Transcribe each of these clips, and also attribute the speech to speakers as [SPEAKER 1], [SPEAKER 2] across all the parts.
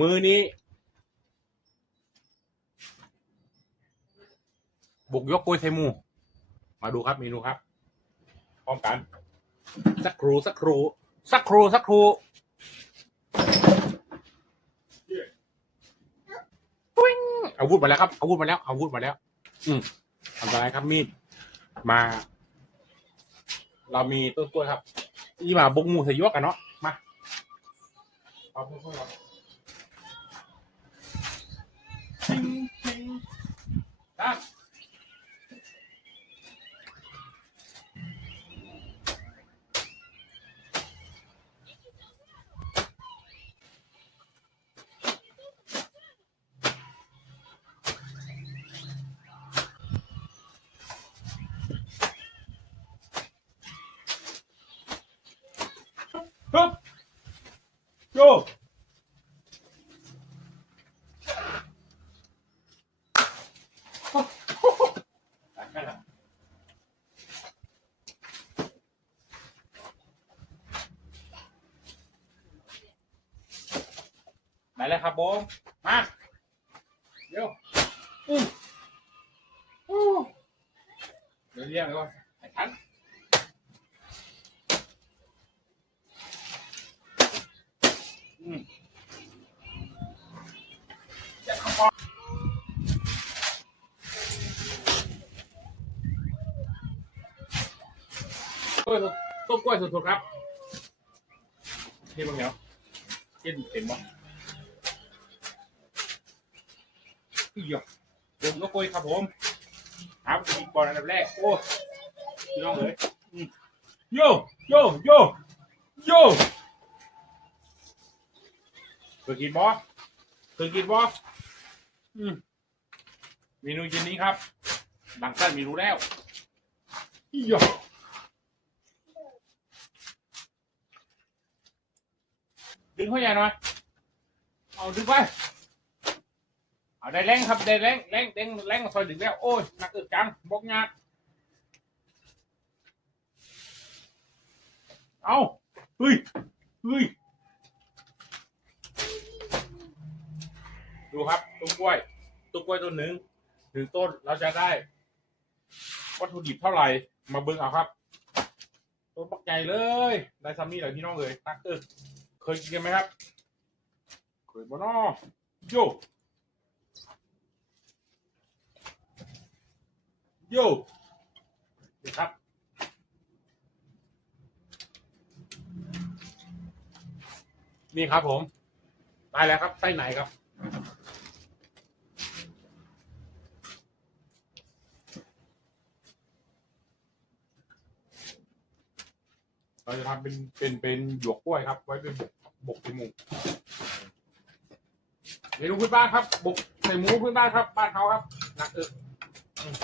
[SPEAKER 1] มือนี้ บุกยกกล้วยไทยหมู มาดูครับเมนูครับ พร้อมกัน สักครู่สักครู่สักครู่สักครู่ปิ้งอาวุธมาแล้วครับอาวุธมาแล้วอาวุธมาแล้ว อืมอันตรายครับมีดมา เรามีต้นกล้วยครับนี่มาบุกหมูใส่ยวกกันเนาะมาเอาเพื่อนๆเรา Bye. เลยครับโบมมาเดี๋ยวอู้อู้เดี๋ยวเรียกเลยว่าไอ้ทันอืมกล้วยต้มกล้วยสดๆครับนี่บางแล้วกินเป็นบ้าง อีหยอกผมก็กล้วยครับผมหาวัตถุดิบก่อนอันดับแรกโอ้พี่น้องเอ๋ยอืมโยโยโยโยเคยกินบอสเคยกินบอสอืมเมนูเย็นนี้ครับหลังสั้นเมนูแล้วอีหยอกดึงเข้าใหญ่หน่อย เอาดึงไป เอาได้แรงครับได้แรงแรงแรงแรงซอยดึงแล้วโอ้ยหนักอึดจังบอกงานเอาเฮ้ยเฮ้ยดูครับต้นกล้วยต้นกล้วยต้นหนึ่งหนึ่งต้นเราจะได้วัตถุดิบเท่าไหร่มาเบิ่งเอาครับต้นปักใหญ่เลยได้ซัมมี่เหรอพี่น้องเลยนักตึกเคยกินกันไหมครับเคยบ่นอโย โยนี่ครับ นี่ครับผมได้แล้วครับไส้ไหนครับ เราจะทำเป็นเป็นเป็นหยวกกล้วยครับ ไว้เป็นบกใส่หมูเมนูพื้นบ้านครับบกใส่หมูพื้นบ้านครับ บ้านเขาครับหนักเอออืม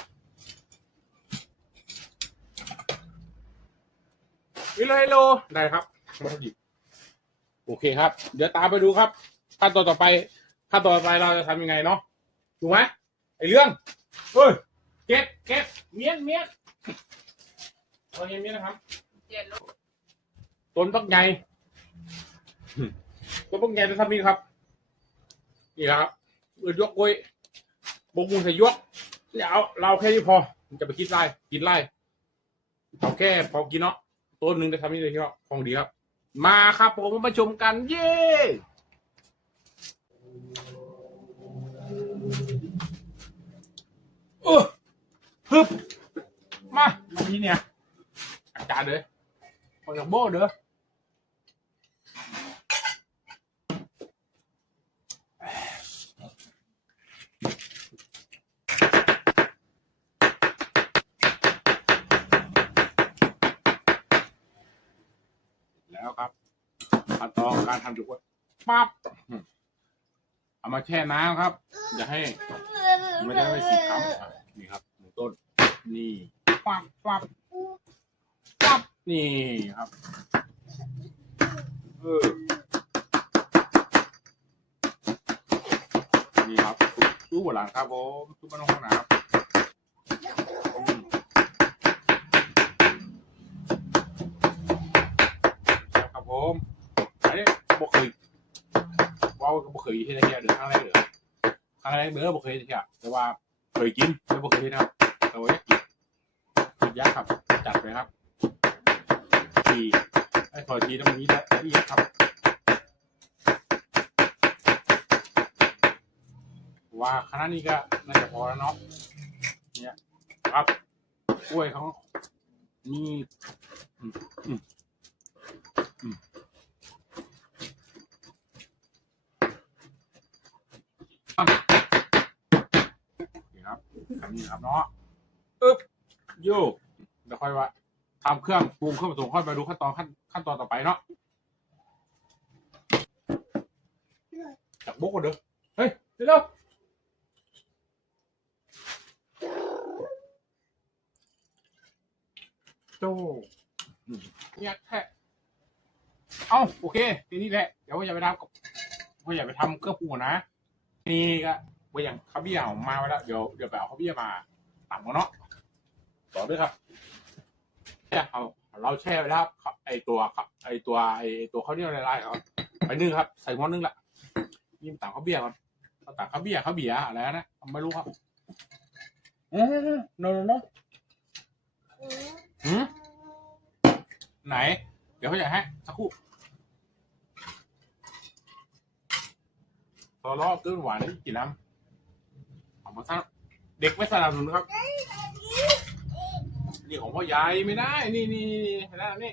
[SPEAKER 1] วิโลเฮโลได้ครับวัตถุดิบโอเคครับ เดี๋ยวตามไปดูครับขั้นตอนต่อไปขั้นตอนต่อไปเราจะทำยังไงเนาะถูกไหมไอเรื่องเฮ้ยเก็บเก็บเมียนเมียนเอาเมียนเมียนนะครับ
[SPEAKER 2] เจ็ดลูก
[SPEAKER 1] ต้นบักใหญ่ต้นบักใหญ่จะทำนี่ครับนี่ครับเอือยกกล้วยบกมูลใส่ยกเดี๋ยวเอาเราแค่นี้พอ จะไปคิดไล่กินไล่เอาแค่พอกินเนาะ ต้นหนึ่งจะทำนี่เลยที่ว่าของดีครับ มาครับผมมาชมกัน เย้เออฮึบมามานี่เนี่ยอาจารย์เลยออกจากโบ้เด้อแล้วครับขั้นตอนการทำจุกไว้ปั๊บเอามาแช่น้ำครับ อย่าให้ไม่ได้ไม่สีคำอะนี่ครับหนึ่งต้น นี่ปั๊บปั๊บปั๊บนี่ครับเออนี่ครับตู้หัวหลังครับผมตู้บ้านห้องน้ำอืมครับผมอันนี้บ่เค ยเคยเฮ็ดจักเที่ยเด้อครั้งแรกเด้อครั้งแรกเด้อบ่เคยเฮ็ดจักเที่ยแต่ว่าเคยกินแต่บ่เคยเฮ็ดครับแต่ว่าอยากกินกินยากครับจัดไปครับทีไอ้ขอทีต้องมีละเอียดครับว่าคณะนี้ก็น่าจะพอแล้วเนาะเนี่ยครับกล้วยเขามีอืมอืมอืมอะนี่ครับอันนี้ ครับเนาะอึ๊บโยกเดี๋ยวค่อยว่าทำเครื่องปรุงเครื่องผสมค่อยไปดูขั้นตอนขั้นขั้นตอนต่อไปเนาะจากโบกกันเด้อเฮ้ยเดี๋ยวโจอืมเนี่ยแค่เอ้าโอเคทีนี้แหละเดี๋ยวว่าอย่าไปทำกับว่าอย่าไปทำเครื่องปรุงนะนี่ก็ ว่าอย่างข้าวเบี้ยผมมาไว้แล้วเดี๋ยวเดี๋ยวไปเอาข้าวเบี้ยมาต่ำกันเนาะต่อด้วยครับเนี่ยเอาเราแช่ไว้แล้วครับไอตัวครับไอตัวไอตัวข้าวเหนียวละลายครับไปนึ่งครับ ใส่หม้อนึ่งละนี่ต่างข้าวเบี้ยก่อนเอาต่างข้าวเบี้ยข้าวเบี้ยอะไรนะไม่รู้ครับเออโน้โน้หืมไหน เดี๋ยวเขาอยากให้สักครู่ตอรอบตื้นหวานนี่กี่น้ำ เอามาซะเด็กไม่สนับสนุนครับ นี่ของพ่อใหญ่ไม่ได้ นี่นี่นี่นี่นะนี่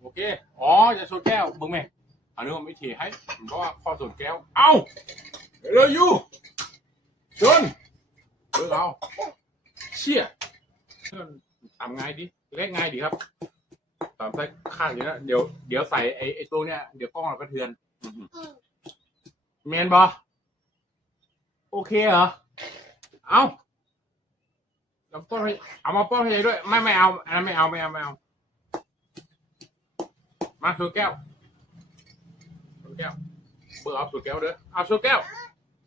[SPEAKER 1] โอเค อ๋อ จะชนแก้วมึงไหมอันนี้ผมไม่เทให้เพราะว่าข้อส่วนแก้ว เอ้าเร็วอยู่ชนเร็วเอาเชี่ยทำง่ายดิเล็กง่ายดีครับตามใส่ข้างอยู่นะเดี๋ยวเดี๋ยวใส่ไอ้ไอ้ตัวเนี้ยเดี๋ยวกล้องเรากระเทือนอื้อหือแมนบอโอเคเหรอ เอาเอาป้อนให้เอามาป้อนให้ยายด้วย ไม่ไม่เอาอันนั้นไม่เอาไม่เอาไม่เอา มาสูแก้วสูแก้ว เบอร์เอาสูแก้วเด้อ เอาสูแก้ว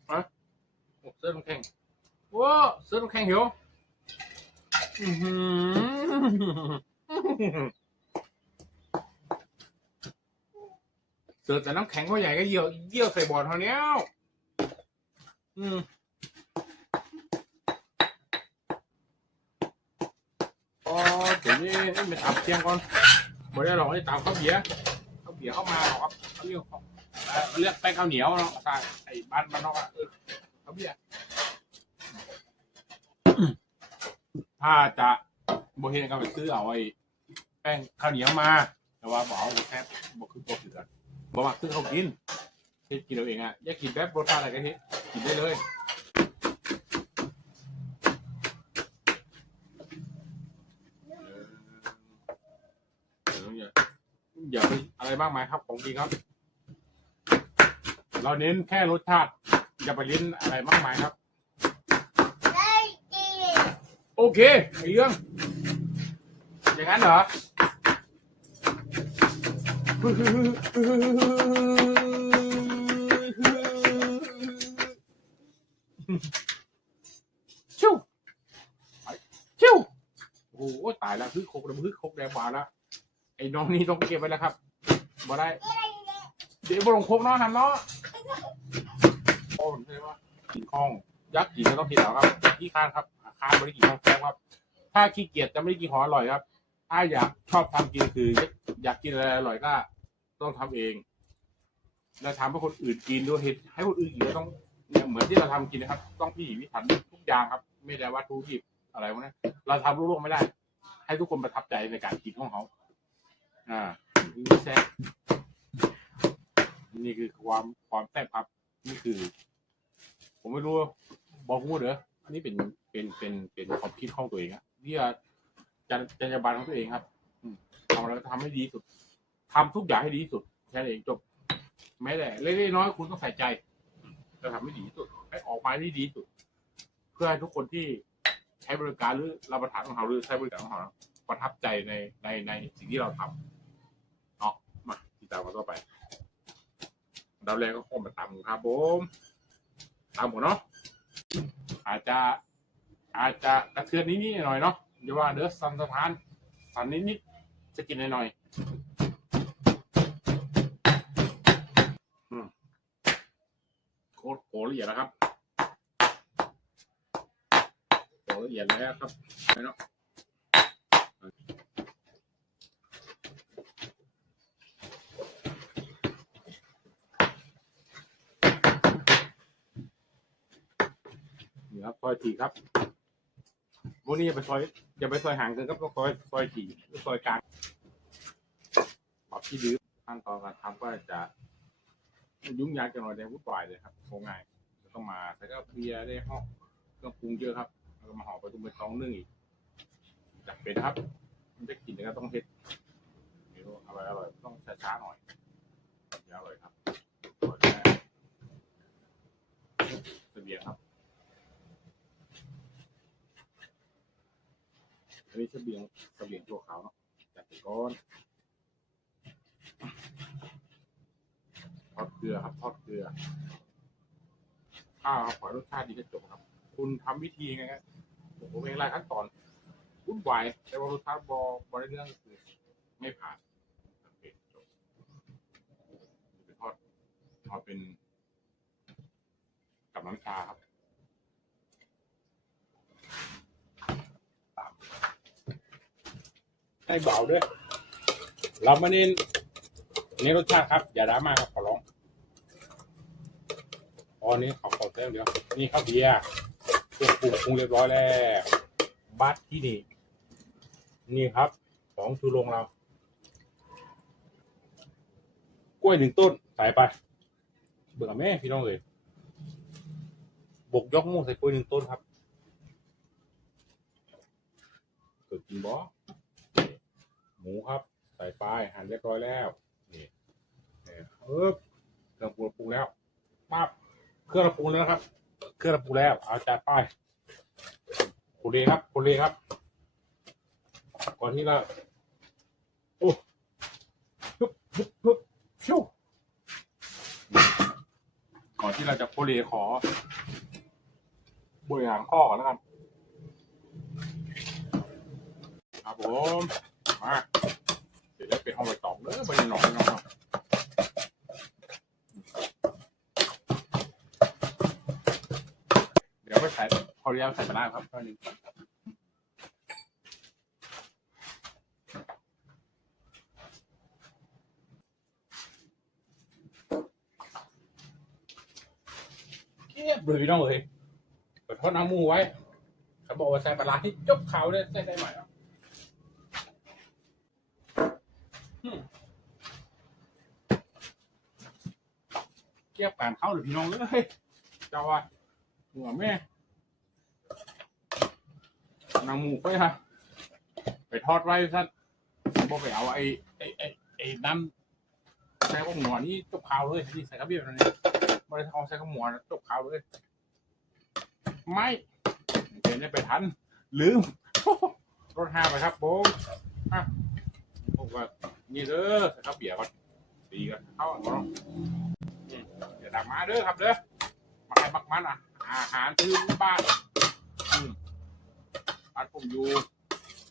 [SPEAKER 1] มาโอ้เสื้อน้ำแข็งว้าเสื้อน้ำแข็งเหี่ยวอือหือเสิร์ฟแต่น้ำแข็งก็ใหญ่ก็เยี่ยวเยี่ยวใส่บอลเท่านี้วอืม อ๋อเดี๋ยวนี้ไปตามเตียงก่อนไม่ได้หรอกไอ้ตามข้าวเบียร์ข้าวเบียร์เข้ามาหรอกครับเขาเรียกเขาเรียกแป้งข้าวเหนียวเนาะใช่ไอ้บ้านบ้านนอกอะเออข้าวเบียร์ถ้าจะโบเฮนก็ไปซื้อเอาไอ้แป้งข้าวเหนียวมา แต่ว่าบอกเอาแค่บอกคือตัวถือนบอกว่าซื้อเขากินกินเราเองอะอยากกินแบบรสชาติอะไรก็เฮ็ดกินได้เลยเออเอออย่า อย่าไปอะไรมากมายครับของจริงครับ เราเน้นแค่รสชาติ อย่าไปเน้นอะไรมากมายครับโอเคไอ้เรื่อง อย่างนั้นเหรอชิวไปชิวโอ้โหตายแล้วฮึกโคกแล้วฮึกโคกแดงบาแล้ว ไอ้น้องนี่ต้องเก็บไว้แล้วครับบ่ได้ เดี๋ยวบ่ลงโคกเนาะทำเนาะโอ้ผมใช่ว่ากินข้อง ยักษ์กินก็ต้องกินแล้วครับขี้ค้านครับค้านไม่ได้กินข้าวแซ่บครับ ถ้าขี้เกียจจะไม่ได้กินของอร่อยครับ ถ้าอยากชอบทำกินคือ อยากกินอะไรอร่อยก็ต้องทำเอง แล้วทำให้คนอื่นกินด้วยเหตุให้คนอื่นกินก็ต้องเนี่ยเหมือนที่เราทำกินนะครับ ต้องพิถีพิถันทุกอย่างครับ ไม่ได้วัตถุดิบอะไรพวกนี้เราทำลูกๆไม่ได้ ให้ทุกคนประทับใจในการกินของเขา อ่านี่แซ่บนี่คือความความแซ่บครับ นี่คือ ผมไม่รู้บอกพูดเหรออันนี้เป็นเป็นเป็นเป็นความคิดของตัวเองอะที่จะจรรจรรยาบรรณของตัวเองครับอืมทำอะไรก็ทำให้ดีที่สุดทำทุกอย่างให้ดีที่สุดแค่นั้นเองจบแม้แต่เล็กๆน้อยๆคุณต้องใส่ใจจะทำให้ดีที่สุด ให้ออกมาได้ดีที่สุด เพื่อให้ทุกคนที่ใช้บริการหรือรับประทานของเราหรือใช้บริการของเราประทับใจในในในสิ่งที่เราทำเนาะมา ติดามกันต่อไปดาวแรงก็คงมาตามครับผมตามผมเนาะอาจจะอาจจะกระเทือนนิดๆหน่อยเนาะอย่าว่าเด้อสันสถานสันนิดๆจะกินหน่อยๆอืมตรโขละเอียดแล้วครับโขละเอียดแล้วครับไม่เนาะ นี่ครับซอยถี่ครับวันนี้อย่าไปซอยอย่าไปซอยห่างเกินครับต้องซอยซอยถี่หรือซอยกลางปรับที่ดื้อขั้นตอนการทำก็จะยุ่งยากจังหน่อยแต่วุ่นวายเลยครับโคง่ายต้องมาใส่ก็เบียร์ได้ห้องเครื่องปรุงเยอะครับแล้วก็มาห่อไปตุ้มไปตองนึ่งอีกจัดเป็นครับ มันจะกินแล้วก็ต้องเฮ็ดเมนูอร่อยอร่อยต้องช้าๆหน่อยอร่อยครับเสบียงครับ อันนี้เสบียงเสบียงตัวขาวเนาะจัดไปก่อนทอดเกลือครับทอดเกลือข้าวครับขอรสชาติดีก็จบครับ คุณทำวิธีไงครับผมเองรายขั้นตอนวุ่นวายแต่ว่ารสชาติบอบอได้เรื่องก็คือไม่ผ่านโอเคจบเป็นทอดทอดเป็นกับน้ำชาครับ ให้เบาด้วย เราไม่เน้นเน้นรสชาติครับ อย่าดราม่าครับขอร้องอ๋อนี้ขอขอเติมเดียว นี่ข้าวเบียร์เครื่องปรุงปรุงเรียบร้อยแล้วบัตที่นี่ นี่ครับของชูโรงเรากล้วยหนึ่งต้นใส่ไป เบื่อแม่พี่น้องเลยบกยกมูใส่กล้วยหนึ่งต้นครับเกิดกินบอ มูครับ ใส่ไปหั่นเรียบร้อยแล้ว นี่นี่ปึ๊บเครื่องปรุงปรุงแล้วปั๊บเครื่องปรุงแล้วครับ เครื่องปรุงแล้ว เอาจัดไปโคเลครับโคเลครับ ก่อนที่เราโอ้ปึ๊บปึ๊บปึ๊บชิวก่อนที่เราจะโคเลขอบริหารข้อก่อนแล้วกันครับผม มาเดี๋ยวจะเป็น ห้ออกเด้อไปหนองน้องเดี๋ยวไปใส่พอเรียกใส่ปลาร้ครับตอนนี้เก็บเลยพี่น้องเลยเปิดทอดน้ำมูไว้เขาบอกว่าใส่ปลาร้าที่จบเขาเนี่ยใส่ได้ไหม อะเกียบการเข้าหรือพี่น้องเลยเจ้าว่าหัวแม่นางหมูไปฮะไปทอดไว้ซะบอกไปเอาไอ้ไอ้ไอ้ไอ้น้ำใส่ข้าวหมูนี่จบข่าวเลยนี่ใส่ข้าวเบี้ยวนี่ไม่ได้เอาใส่ข้าวหมูนะจบข่าวเลย ไม่เดี๋ยวนี้ไปทัน ลืมรถห้าไปครับผมอะผมว่านี่เด้อใส่ข้าวเบียร์ก่อนตีกันเข้าก่อนเนาะ เดี๋ยวดักมาเด้อครับเด้อมาใครมักมันอะ อาหารพื้นบ้านอืมบ้านผมอยู่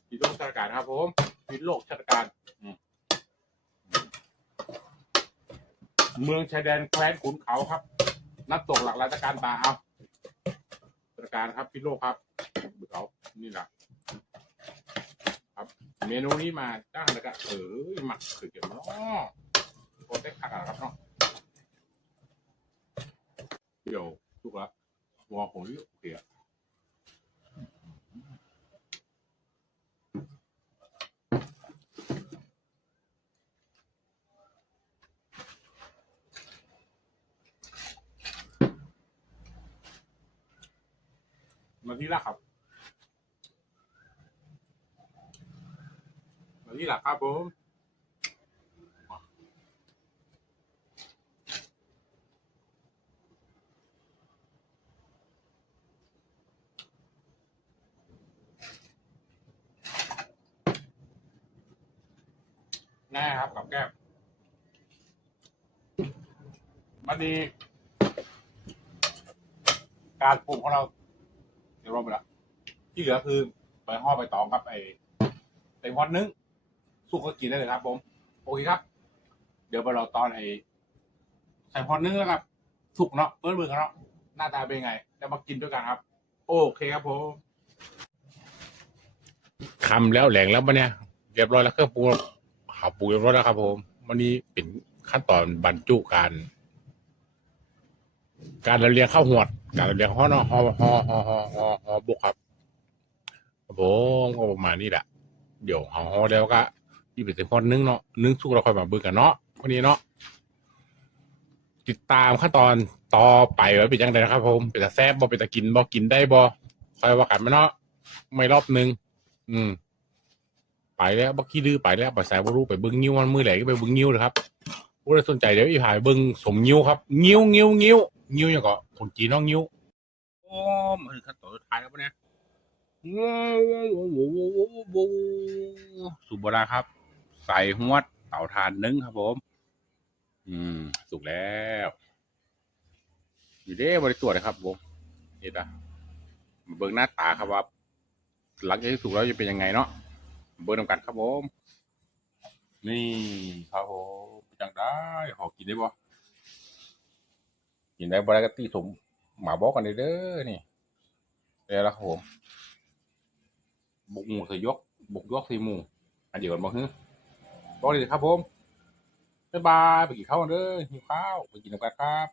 [SPEAKER 1] ที่โลกชาติการครับผมที่โลกชาติการอืมเมืองชายแดนแคว้นขุนเขาครับ นับตกหลักราชการตาเอาราชการครับพี่โลกครับบุเขานี่แหละครับ เมนูนี้มาจ้างแล้วก็เออหมักคือเกี่ยวเนาะโคตรได้ขัดอะครับเนาะ เดี๋ยวทุกละวอของนี่โอเคอะมาที่ละครับ มาที่ละครับผม น่ครับกับแก้มมันดี การปรุงของเรา เดี๋ยวรวมไปละที่เหลือคือไปห่อไปตองครับไอ้ไอ้ฮอตนึงสุกก็กินได้เลยครับ ผม โอเคครับ เดี๋ยวไปรอตอนไอ้ใส่ฮอตนึงแล้วครับสุกเนาะเปิ้ลเบิ่งกันเนาะหน้าตาเป็นไง แล้วมากินด้วยกันครับ โอเคครับผมคำแล้วแหลงแล้วปะเนี่ยเรียบร้อยแล้วเครื่องปรุง ข้าปรุงเรียบร้อยแล้วครับ ผมวันนี้เป็นขั้นตอนบรรจุการ การเราเรียงข้าวหวด การเราเรียงห่อเนาะห่อห่อห่อห่อห่อห่อบุกครับผมก็ประมาณนี้แหละเดี๋ยวห่อห่อแล้วก็ที่เป็นคนนึงเนาะนึงสุกเราค่อยมาเบิ่งกันเนาะวันนี้เนาะติดตามขั้นตอนต่อไปว่าเป็นยังไงนะครับ ผมเป็นตาแซบบ่เป็นตากินบ่กินได้บ่คอยว่ากันมาเนาะไม่รอบนึง อืม ไปแล้วบักขี้ดื้อไปแล้วไปสายบ่รู้ไปเบิ่งงิ้วมันมือไหลก็ไปเบิ่งงิ้วเลยครับผู้ใดสนใจเดี๋ยวอีหายเบิ่งสมงิ้วครับงิ้วงิ้วงิ้วงิ้วอย่างก็คนจีนเน้องงิ้วโอ้มาถึงขั้นตอนสุดท้ายแล้วปะเนี่ยสุบราครับ ใส่หวดเต่าทานนึ่งครับผม อืม สุกแล้ว อยู่เด้บริตรวจนะครับผมเห็นปะมาเบิ่งหน้าตาครับว่า หลังจากที่สุกแล้วจะเป็นยังไงเนาะ เบอร์นำกันครับผม นี่ครับผมจังได้ขอกินได้บ่กินได้บ่ได้ก็ตีสมหมาบอกกันเด้อนี่ได้แล้วครับผมบุกหมูใส่ยก บุกยกใส่หมูอันเดียวกันบ่ฮึบอกเลยครับผมบ๊ายบายไปกินข้าวกันเด้อหิวข้าวไปกินน้ำกันครับ